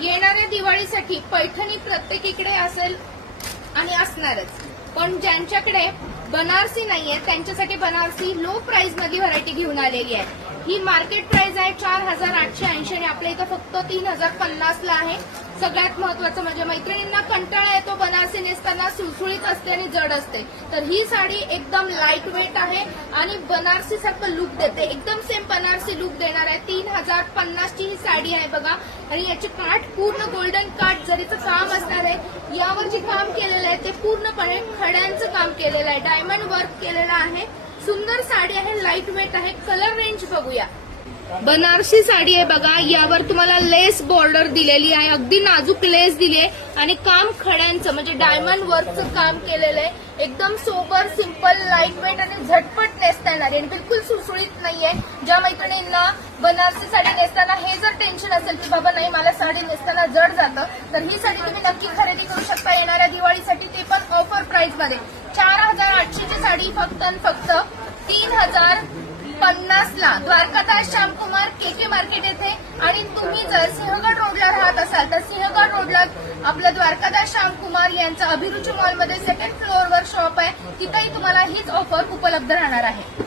येणाऱ्या दिवाळीसाठी पैठणी प्रत्येकीकडे असेल आणि असणारच, पण ज्यांच्याकडे बनारसी नाहीये त्यांच्यासाठी बनारसी लो प्राइस मध्ये व्हरायटी घेऊन आलेली आहे। ही मार्केट प्राइस आहे 4880 आणि आपल्या इथं फक्त 3050 ला आहे। सगळ्यात महत्वाचं म्हणजे मैत्रिणींना कंटाळा येतो बनारसी नेसताना, सुळसुळीत असते आणि जड असते, तर ही साडी एकदम लाईट वेट आहे आणि बनारसी सारखं लुक देते, एकदम सेम बनारसी लुक देणार आहे। 3050 ची ही साडी आहे बघा, आणि याची काठ पूर्ण गोल्डन काठ जरीचं काम असणार आहे। यावर जे काम केलेलं आहे ते पूर्णपणे खड्यांचं काम केलेलं आहे, डायमंड वर्क केलेलं आहे। सुंदर साडी आहे, लाईट वेट आहे। कलर रेंज बघूया। बनारसी साडी आहे बघा, यावर तुम्हाला लेस बॉर्डर दिलेली आहे, अगदी नाजूक लेस दिली आहे आणि काम खड्यांचं म्हणजे डायमंड वर्कचं काम केलेलं आहे। एकदम सोबर, सिंपल, लाईट वेट आणि झटपट नेसता येणार आहे आणि बिलकुल सुळसुळीत नाहीये। ज्या मैत्रिणींना बनारसी साडी नेसताना हे जर टेन्शन असेल की बाबा नाही मला साडी नेसताना जड जातं, तर ही साडी तुम्ही नक्की खरेदी करू शकता येणाऱ्या दिवाळीसाठी, ते पण ऑफर प्राइस मध्ये। 4880 ची साडी फक्त आणि फक्त 3050 ला द्वारकादास श्यामकुमार के मार्केट येथे। आणि तुम्ही जर सिंहगड रोडला राहत असाल तर सिंहगड रोडला आपलं द्वारकादास श्यामकुमार यांचा अभिरुची मॉलमध्ये सेकंड फ्लोअरवर शॉप आहे, तिथेही तुम्हाला हीच ऑफर उपलब्ध राहणार आहे।